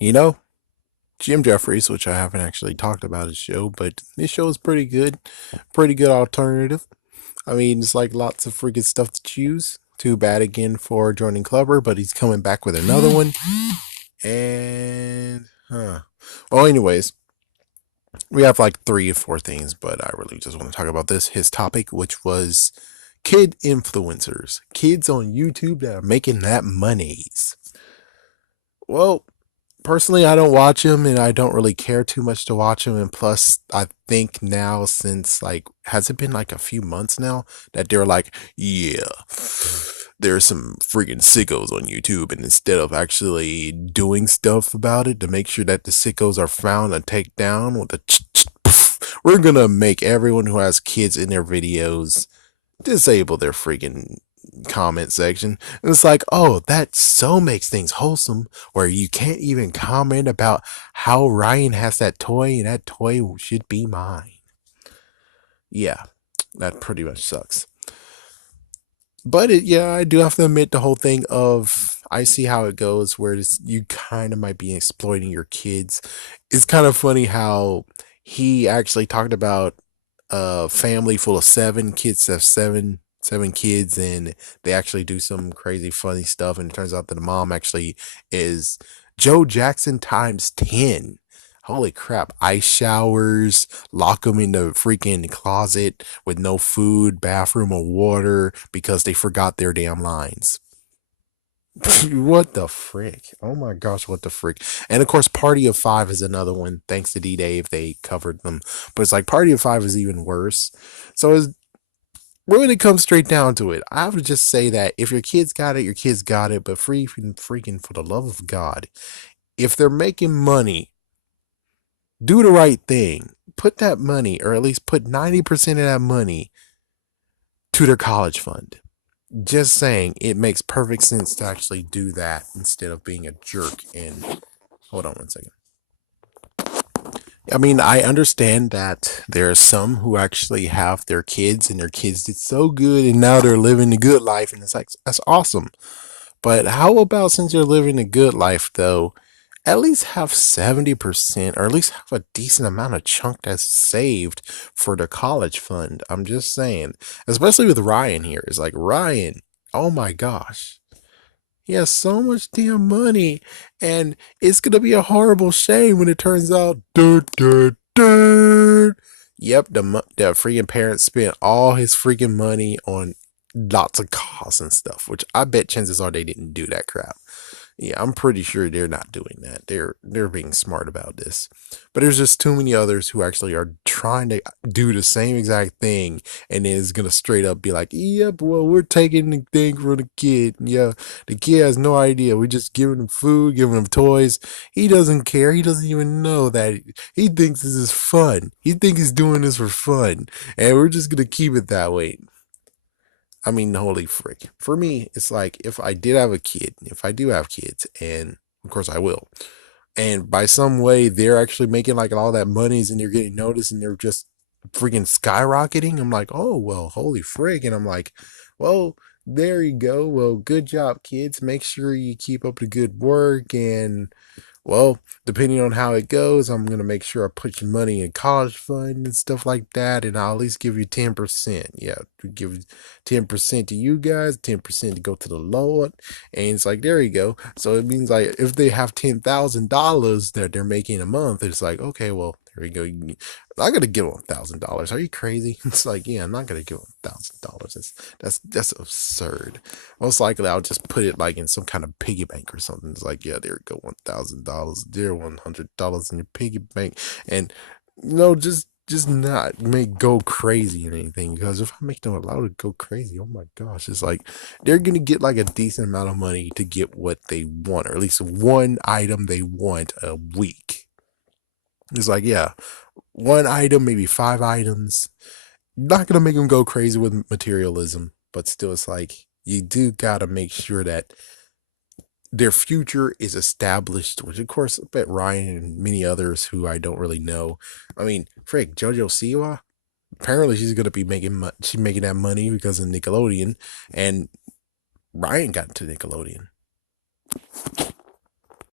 You know, Jim Jefferies, which I haven't actually talked about his show, but his show is pretty good. Pretty good alternative. I mean, it's like lots of freaking stuff to choose. Too bad again for joining Clubber, but he's coming back with another one. And, well, anyways, we have like 3 or 4 things, but I really just want to talk about this. His topic, which was kid influencers, kids on YouTube that are making that monies. Well, personally, I don't watch them and I don't really care too much to watch them. And plus, I think now, since like, has it been like a few months now that they're like, yeah, there's some freaking sickos on YouTube. And instead of actually doing stuff about it to make sure that the sickos are found and take down with the, we're gonna make everyone who has kids in their videos disable their freaking comment section. And it's like, oh, that so makes things wholesome where you can't even comment about how Ryan has that toy and that toy should be mine. Yeah, that pretty much sucks. But yeah, I do have to admit the whole thing of I see how it goes where you kind of might be exploiting your kids. It's kind of funny how he actually talked about a family full of 7 kids have seven kids, and they actually do some crazy funny stuff, and it turns out that the mom actually is Joe Jackson times 10. Holy crap. Ice showers, lock them in the freaking closet with no food, bathroom, or water because they forgot their damn lines. What the frick? Oh my gosh, what the frick? And of course, Party of Five is another one. Thanks to DeeDave, they covered them. But it's like Party of Five is even worse. So it's, when it comes straight down to it, I would just say that if your kids got it, your kids got it. But freaking for the love of God, if they're making money, do the right thing. Put that money, or at least put 90% of that money to their college fund. Just saying, it makes perfect sense to actually do that instead of being a jerk. And hold on 1 second. I mean, I understand that there are some who actually have their kids and their kids did so good and now they're living the good life, and it's like that's awesome. But how about, since you're living a good life though, at least have 70% or at least have a decent amount of chunk that's saved for the college fund. I'm just saying, especially with Ryan here. It's like, Ryan, oh my gosh. He has so much damn money, and it's gonna be a horrible shame when it turns out dirt, dirt, dirt. Yep, the freaking parents spent all his freaking money on lots of costs and stuff, which I bet chances are they didn't do that crap. Yeah, I'm pretty sure they're not doing that. They're being smart about this. But there's just too many others who actually are trying to do the same exact thing and then is gonna straight up be like, yep, well, we're taking the thing from the kid. Yeah, the kid has no idea. We're just giving him food, giving him toys. He doesn't care. He doesn't even know that he thinks this is fun. He thinks he's doing this for fun. And we're just gonna keep it that way. I mean, holy frick. For me, it's like if I did have a kid, if I do have kids, and of course I will, and by some way they're actually making like all that monies and they're getting noticed and they're just freaking skyrocketing, I'm like, oh, well, holy frick. And I'm like, well, there you go. Well, good job, kids. Make sure you keep up the good work, and well, depending on how it goes, I'm gonna make sure I put your money in college fund and stuff like that, and I'll at least give you 10%. Yeah, to give 10% to you guys, 10% to go to the Lord, and it's like there you go. So it means like if they have $10,000 that they're making a month, it's like okay, well there you go. I'm gonna give them $1,000. Are you crazy? It's like yeah, I'm not gonna give them $1,000. That's absurd. Most likely, I'll just put it like in some kind of piggy bank or something. It's like, yeah, there you go, $1,000, there, $100 in your piggy bank, and just not make go crazy or anything. Because if I make them allowed to go crazy, oh my gosh, it's like they're gonna get like a decent amount of money to get what they want, or at least one item they want a week. It's like, yeah, one item, maybe 5 items. Not gonna make them go crazy with materialism, but still, it's like you do gotta make sure that their future is established. Which, of course, I bet Ryan and many others who I don't really know. I mean, frick, JoJo Siwa. Apparently, she's gonna be she's making that money because of Nickelodeon, and Ryan got into Nickelodeon.